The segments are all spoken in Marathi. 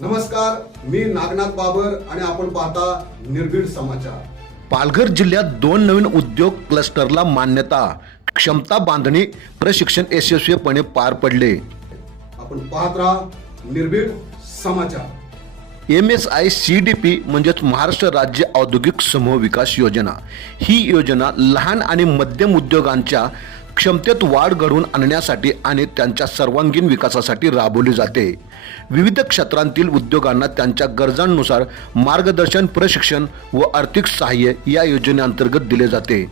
नमस्कार मी नागनाथ बाबर आणि आपण पाहता निर्भीड समाचार. पालघर जिल्ह्यात दोन नवीन उद्योग क्लस्टरला मान्यता. क्षमता बांधणी प्रशिक्षण यशस्वीपणे पार पडले. आपण पाहत राहा निर्भीड समाचार. M S I C D P म्हणजेच महाराष्ट्र राज्य औद्योगिक समूह विकास योजना. ही योजना लहान आणि मध्यम उद्योगांच्या क्षमतेत वाढ घडवून आणण्यासाठी आणि त्यांच्या सर्वांगीण विकासासाठी राबवली जाते. विविध क्षेत्रांतील उद्योगांना त्यांच्या गरजांनुसार मार्गदर्शन प्रशिक्षण व आर्थिक सहाय्य या योजनेअंतर्गत दिले जाते.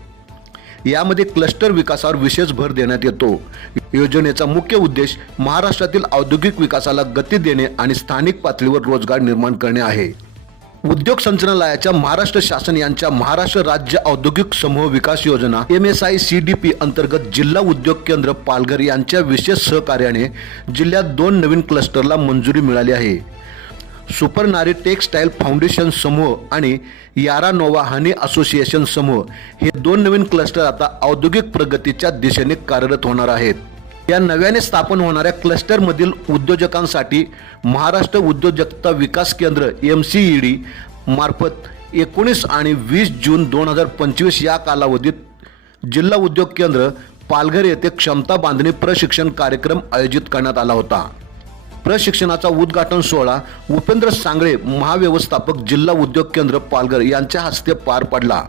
यामध्ये क्लस्टर विकासावर विशेष भर देण्यात येतो. योजनेचा मुख्य उद्देश महाराष्ट्रातील औद्योगिक विकासाला गती देणे आणि स्थानिक पातळीवर रोजगार निर्माण करणे आहे. उद्योग संचालनालयाच्या महाराष्ट्र शासन यांच्या महाराष्ट्र राज्य औद्योगिक समूह विकास योजना M S I C D P अंतर्गत जिल्हा उद्योग केंद्र पालघर यांच्या विशेष सहकार्याने जिल्ह्यात दोन नवीन क्लस्टरला मंजुरी मिळाली आहे. सुपर नारी टेक्सटाईल फाउंडेशन समूह आणि यारा नोवा हनी असोसिएशन समूह हे दोन नवीन क्लस्टर आता औद्योगिक प्रगतीच्या दिशेने कार्यरत होणार आहेत. या नव्याने स्थापन होणाऱ्या क्लस्टरमधील उद्योजकांसाठी महाराष्ट्र उद्योजकता विकास केंद्र एम सी ई डी मार्फत एकोणीस आणि वीस जून दोन हजार पंचवीस या कालावधीत जिल्हा उद्योग केंद्र पालघर येथे क्षमता बांधणी प्रशिक्षण कार्यक्रम आयोजित करण्यात आला होता. प्रशिक्षणाचा उद्घाटन सोहळा उपेंद्र सांगळे महाव्यवस्थापक जिल्हा उद्योग केंद्र पालघर यांच्या हस्ते पार पडला.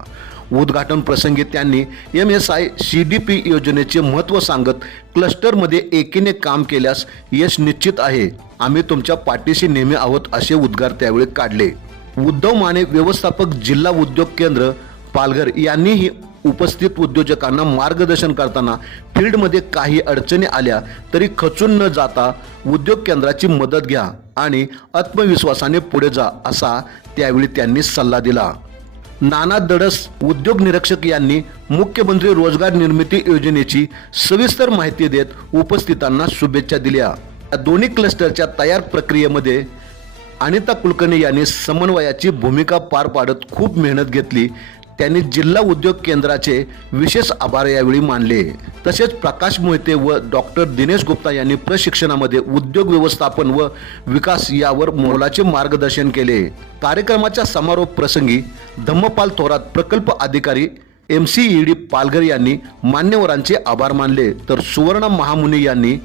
उद्घाटन प्रसंगी त्यांनी M S I C D P योजनेचे महत्त्व सांगत क्लस्टरमध्ये एकीने काम केल्यास यश निश्चित आहे. आम्ही तुमच्या पाठीशी नेहमी आहोत असे उद्गार त्यावेळी काढले. उद्धव माने व्यवस्थापक जिल्हा उद्योग केंद्र पालघर यांनीही उपस्थित उद्योजकांना मार्गदर्शन करताना फील्डमध्ये काही अडचणी आल्या तरी खचून न जाता उद्योग केंद्राची मदत घ्या आणि आत्मविश्वासाने पुढे जा असा त्यावेळी त्यांनी सल्ला दिला. नाना दडस उद्योग निरीक्षक यांनी मुख्यमंत्री रोजगार निर्मिती योजनेची सविस्तर माहिती देत उपस्थितांना शुभेच्छा दिल्या. या दोन्ही क्लस्टरच्या तयार प्रक्रियेमध्ये अनिता कुलकर्णी यांनी समन्वयाची भूमिका पार पाडत खूप मेहनत घेतली. त्यांनी जिल्हा उद्योग केंद्राचे विशेष आभार यावेळी मानले. तसेच प्रकाश मोहिते व डॉक्टर दिनेश गुप्ता यांनी प्रशिक्षणामध्ये उद्योग व्यवस्थापन व विकास यावर मोलाचे मार्गदर्शन केले. कार्यक्रमाच्या समारोप प्रसंगी धम्मपाल थोरात प्रकल्प अधिकारी M C E D Palghar यांनी मान्यवरांचे आभार मानले. तर सुवर्ण महामुनी यांनी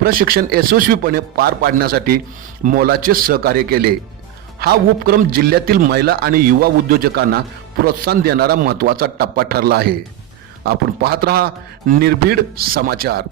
प्रशिक्षण यशस्वीपणे पार पाडण्यासाठी मोलाचे सहकार्य केले. हा उपक्रम जिल्ह्यातील महिला आणि युवा उद्योजकांना प्रोत्साहन देणारा महत्त्वाचा टप्पा ठरला आहे. आपण पाहत रहा निर्भीड समाचार.